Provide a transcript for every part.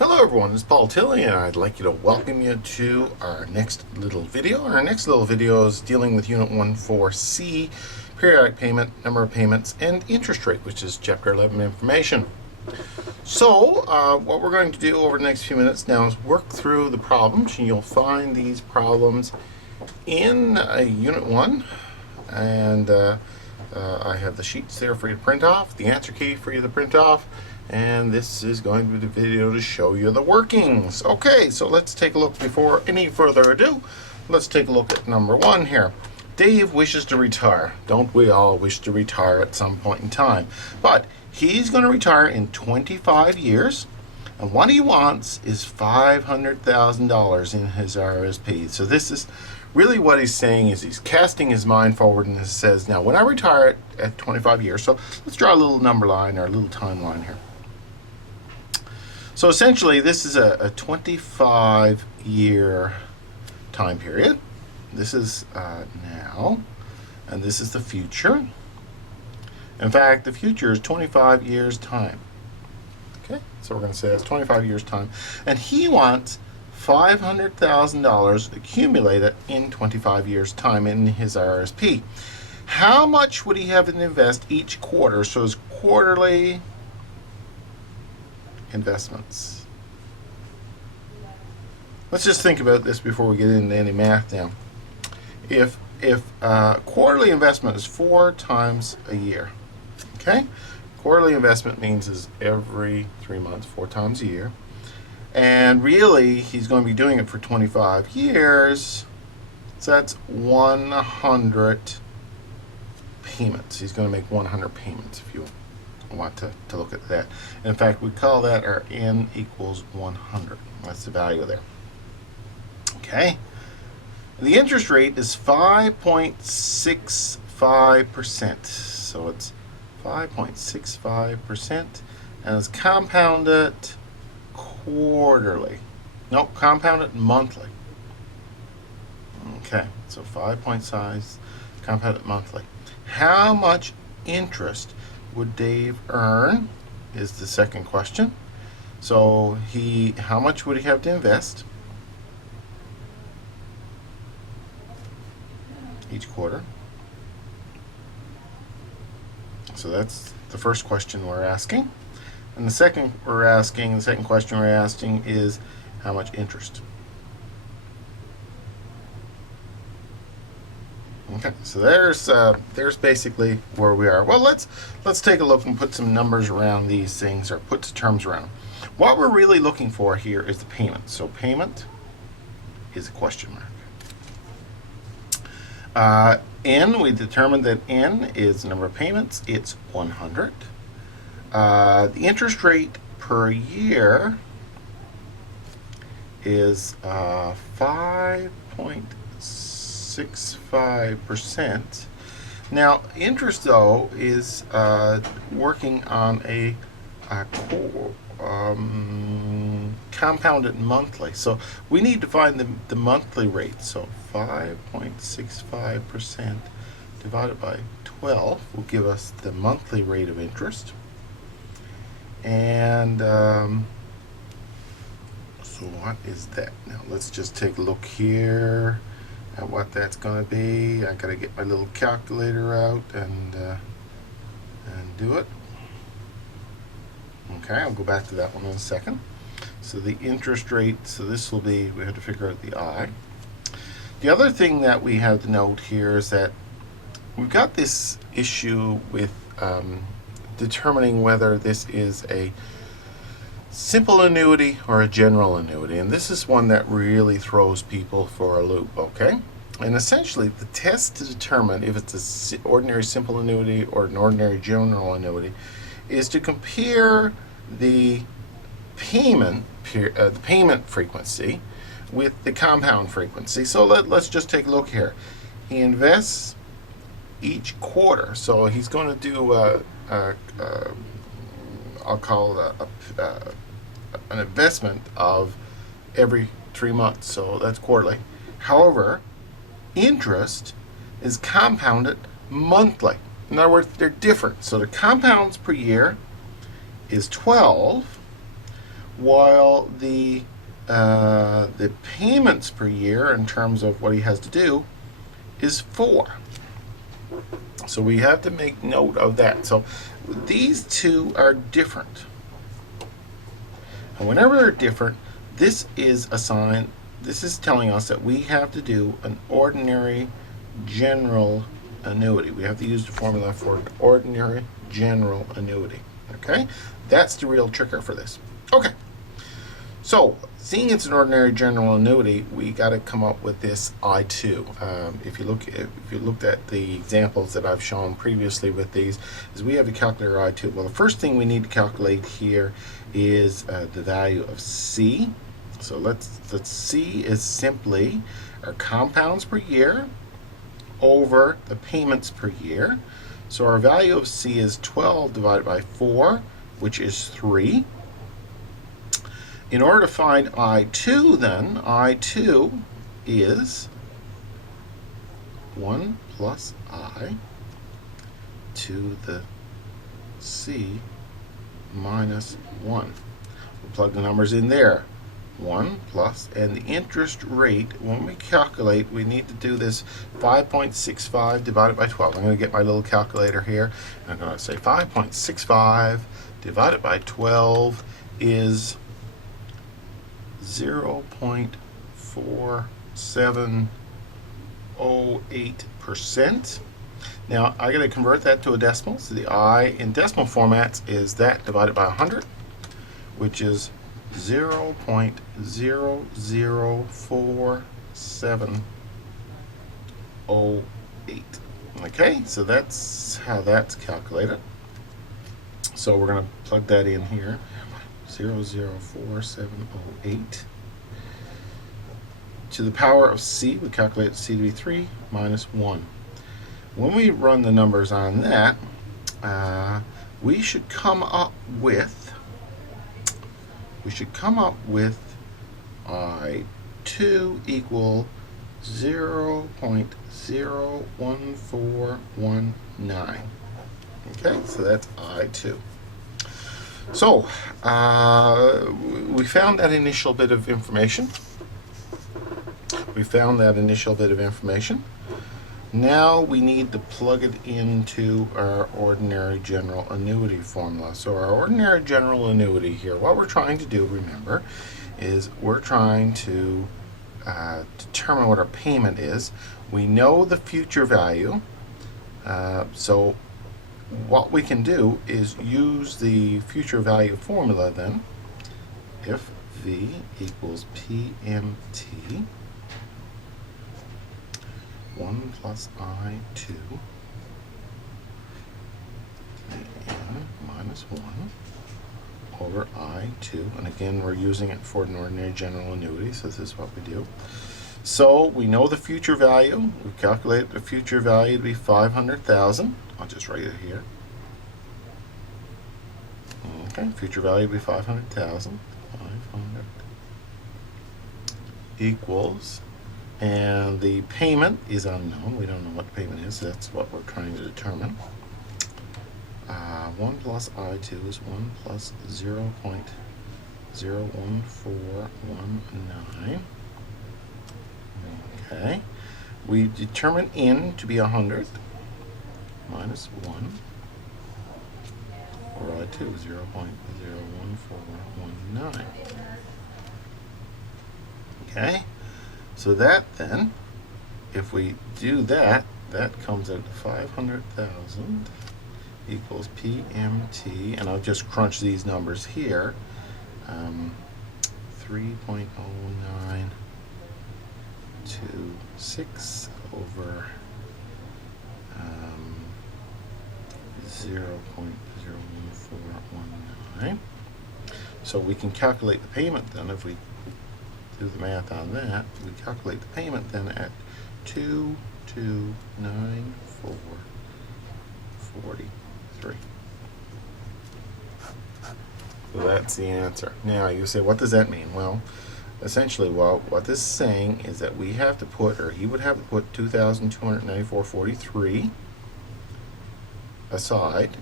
Hello everyone, it's Paul Tilley and I'd like you to welcome you to our next little video. Our next little video is dealing with Unit 14C, periodic payment, number of payments, and interest rate, which is Chapter 11 information. So what we're going to do over the next few minutes now is work through the problems, and you'll find these problems in Unit 1, and I have the sheets there for you to print off, the answer key for you to print off, and this is going to be the video to show you the workings. Okay, so let's take a look. Before any further ado, let's take a look at number 1 here. Dave wishes to retire. Don't we all wish to retire at some point in time? But he's going to retire in 25 years, and what he wants is $500,000 in his RSP. So this is really what he's saying, is he's casting his mind forward and he says, now when I retire at 25 years, so let's draw a little number line or a little timeline here. So essentially this is a 25-year time period. This is now, and this is the future. In fact, the future is 25 years time. Okay, so we're going to say that's 25 years time. And he wants $500,000 accumulated in 25 years time in his RSP. How much would he have to invest each quarter? So his quarterly investments. Let's just think about this before we get into any math now. If quarterly investment is 4 times a year, okay? Quarterly investment means is every 3 months, 4 times a year. And really, he's going to be doing it for 25 years. So that's 100 payments. He's going to make 100 payments if you want to look at that. In fact, we call that our N equals 100. That's the value there. Okay. The interest rate is 5.65%. So it's 5.65%, and it's compounded quarterly. No, compounded monthly. Okay, so 5.5 compounded monthly. How much interest would Dave earn is the second question. So how much would he have to invest each quarter? So that's the first question we're asking. And the second question we're asking is how much interest. Okay, so there's basically where we are. Well, let's take a look and put some numbers around these things, or put some terms around them. What we're really looking for here is the payment. So payment is a question mark. N, we determined that N is the number of payments. It's 100. The interest rate per year is 5.65%. Now, interest though is working on a compounded monthly. So we need to find the monthly rate. So 5.65% divided by 12 will give us the monthly rate of interest. And so what is that? Now let's just take a look here at what that's going to be. I gotta get my little calculator out and do it. Okay, I'll go back to that one in a second. So the interest rate, so this will be, we have to figure out the I. The other thing that we have to note here is that we've got this issue with determining whether this is a simple annuity or a general annuity, and this is one that really throws people for a loop, okay? And essentially the test to determine if it's an ordinary simple annuity or an ordinary general annuity is to compare the payment frequency with the compound frequency. So let's just take a look here. He invests each quarter, so he's going to do I'll call it an investment of every 3 months, so that's quarterly. However, interest is compounded monthly. In other words, they're different. So the compounds per year is 12, while the payments per year in terms of what he has to do is 4. So we have to make note of that. So these two are different. And whenever they're different, this is a sign, this is telling us that we have to do an ordinary general annuity. We have to use the formula for an ordinary general annuity. Okay? That's the real trigger for this. Okay. So, seeing it's an ordinary general annuity, we got to come up with this I2. If you looked at the examples that I've shown previously with these, is we have to calculate our I2. Well, the first thing we need to calculate here is the value of C. So let's C is simply our compounds per year over the payments per year. So our value of C is 12 divided by 4, which is 3. In order to find I2 then, I2 is 1 plus I to the C minus 1. We'll plug the numbers in there. 1 plus, and the interest rate, when we calculate, we need to do this 5.65 divided by 12. I'm going to get my little calculator here. I'm going to say 5.65 divided by 12 is 0.4708%. Now I got to convert that to a decimal. So the I in decimal formats is that divided by 100, which is 0.00478. Okay, so that's how that's calculated. So we're going to plug that in here. 0.04708 to the power of C. We calculate C to be 3 minus 1. When we run the numbers on that, we should come up with I2 equal 0.01419. Okay, so that's I2. So we found that initial bit of information. Now we need to plug it into our ordinary general annuity formula. So our ordinary general annuity here, what we're trying to do, remember, is we're trying to determine what our payment is. We know the future value, so what we can do is use the future value formula then. If V equals PMT 1 plus I2 N minus 1 over I2, and again we're using it for an ordinary general annuity, so this is what we do. So we know the future value. We calculate the future value to be 500,000. I'll just write it here. Okay, future value to be 500,000. 500 equals, and the payment is unknown. We don't know what the payment is. That's what we're trying to determine. 1 plus I2 is 1 plus 0.01419. Okay. We determine N to be 100 minus 1 or I2 0.01419. Okay. So that then, if we do that, that comes out to 500,000 equals PMT, and I'll just crunch these numbers here. 3.0926 over 0.01419. So we can calculate the payment then. If we do the math on that, we calculate the payment then at 2294.43. So that's the answer. Now you say, what does that mean? Well, essentially, what this is saying is that we have to put, or he would have to put 2,294.43 aside.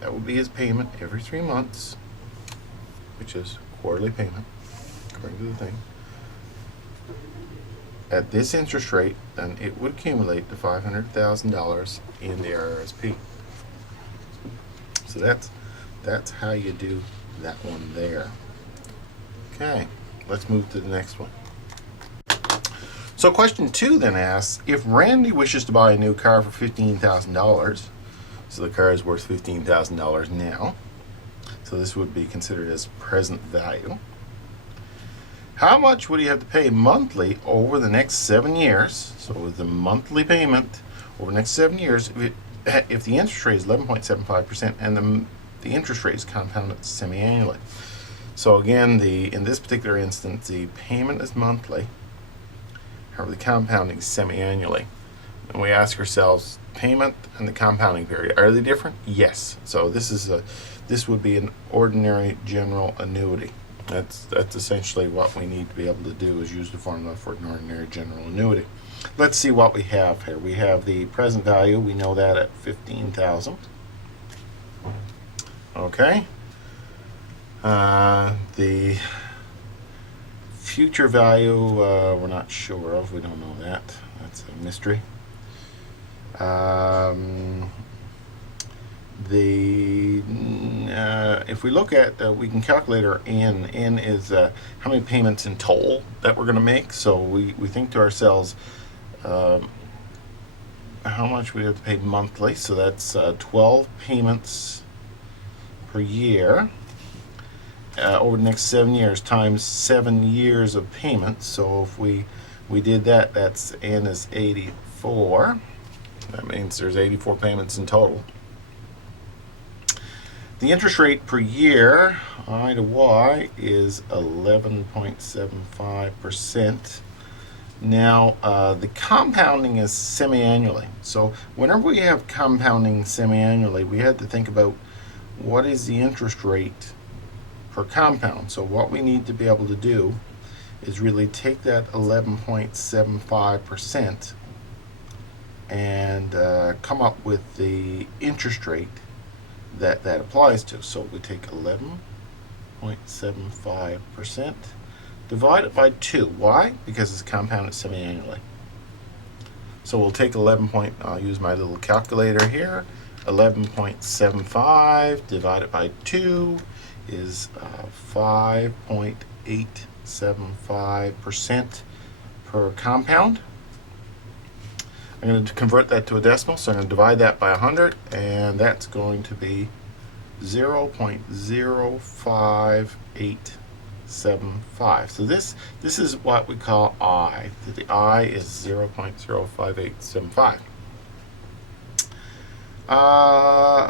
That would be his payment every 3 months. which is quarterly payment, according to the thing, at this interest rate, then it would accumulate to $500,000 in the RRSP. So that's how you do that one there. Okay, let's move to the next one. So question 2 then asks, if Randy wishes to buy a new car for $15,000, so the car is worth $15,000 now, so this would be considered as present value, how much would he have to pay monthly over the next 7 years? So with the monthly payment over the next 7 years, if the interest rate is 11.75% and the interest rate is compounded semi-annually. So again, in this particular instance, the payment is monthly, however the compounding is semi-annually. And we ask ourselves, payment and the compounding period, are they different? Yes. So this would be an ordinary general annuity. That's essentially what we need to be able to do, is use the formula for an ordinary general annuity. Let's see what we have here. We have the present value. We know that at $15,000. Okay. The future value we're not sure of. We don't know that. That's a mystery. If we look at, we can calculate our N. N is how many payments in total that we're going to make. So we think to ourselves, how much we have to pay monthly. So that's 12 payments per year over the next 7 years times 7 years of payments. So if we did that, that's N is 84. That means there's 84 payments in total. The interest rate per year, I to Y, is 11.75%. Now, the compounding is semi-annually. So whenever we have compounding semi-annually, we had to think about what is the interest rate per compound. So what we need to be able to do is really take that 11.75% and come up with the interest rate that applies to. So we take 11.75%, divide it by 2. Why? Because it's compounded semi-annually. So we'll take I'll use my little calculator here. 11.75 divided by 2 is 5.875% per compound. I'm going to convert that to a decimal, so I'm going to divide that by 100, and that's going to be 0.05875. So this is what we call I. The I is 0.05875.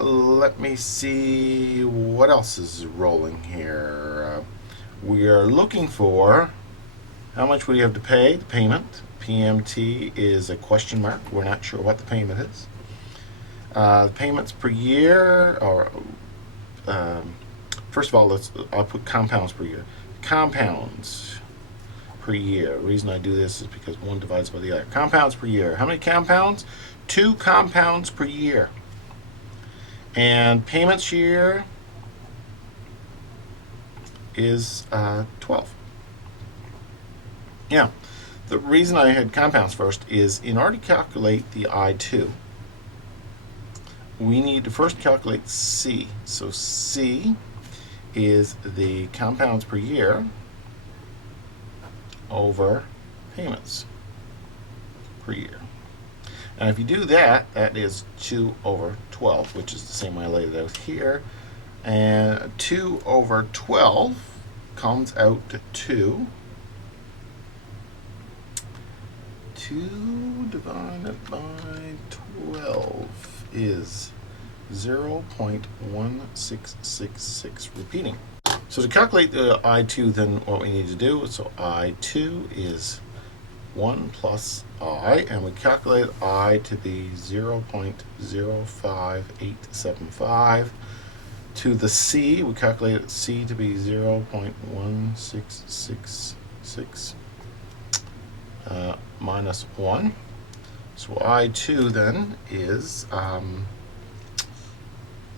Let me see what else is rolling here. We are looking for how much would you have to pay, the payment. PMT is a question mark. We're not sure what the payment is. The payments per year, or first of all, I'll put compounds per year. Compounds per year. The reason I do this is because one divides by the other. Compounds per year. How many compounds? 2 compounds per year. And payments year is 12. Yeah. The reason I had compounds first is in order to calculate the I2, we need to first calculate C. So C is the compounds per year over payments per year. And if you do that, that is 2 over 12, which is the same way I laid it out here. And 2 over 12 comes out to 2 divided by 12 is 0.1666, repeating. So to calculate the I2, then what we need to do, so I2 is 1 plus I, and we calculate I to be 0.05875. To the C, we calculate C to be 0.1666 minus 1. So I2 then is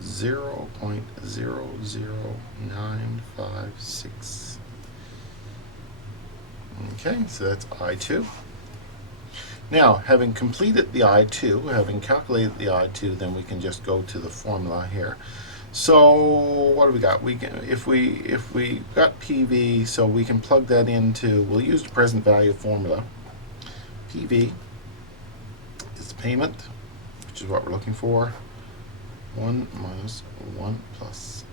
0.0095 1140.56. Okay, so that's I2. Now, having completed the I2, having calculated the I2, then we can just go to the formula here. So what do we got? We can, if we got PV, so we can plug that into, we'll use the present value formula. PV is the payment, which is what we're looking for. 1 minus 1 plus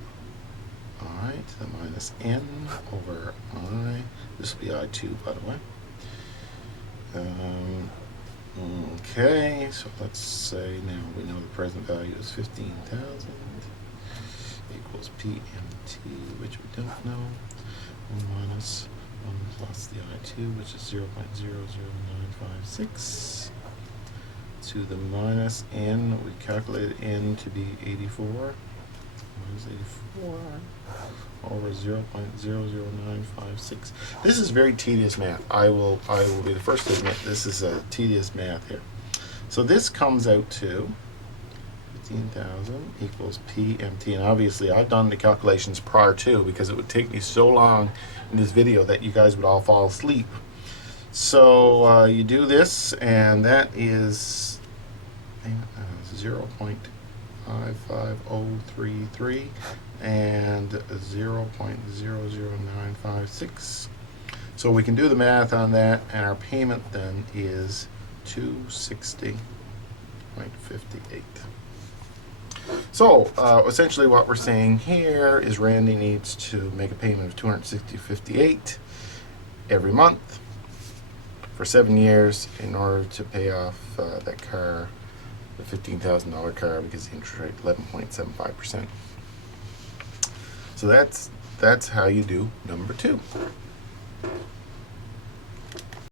I to the minus n over I. This will be I2, by the way. Okay, so let's say now we know the present value is 15,000 equals PMT, which we don't know. 1 minus 1 plus the I2, which is 0.00956 to the minus n. We calculated n to be 84. Minus 84 over 0.00956. This is very tedious math. I will be the first to admit this is a tedious math here. So this comes out to 15,000 equals PMT, and obviously I've done the calculations prior to, because it would take me so long in this video that you guys would all fall asleep. So you do this, and that is 0.55033 and 0.00956. So we can do the math on that, and our payment then is 260.58. So essentially what we're saying here is Randy needs to make a payment of 260.58 every month for 7 years in order to pay off that car, the $15,000 car, because the interest rate 11.75%. So that's how you do number 2.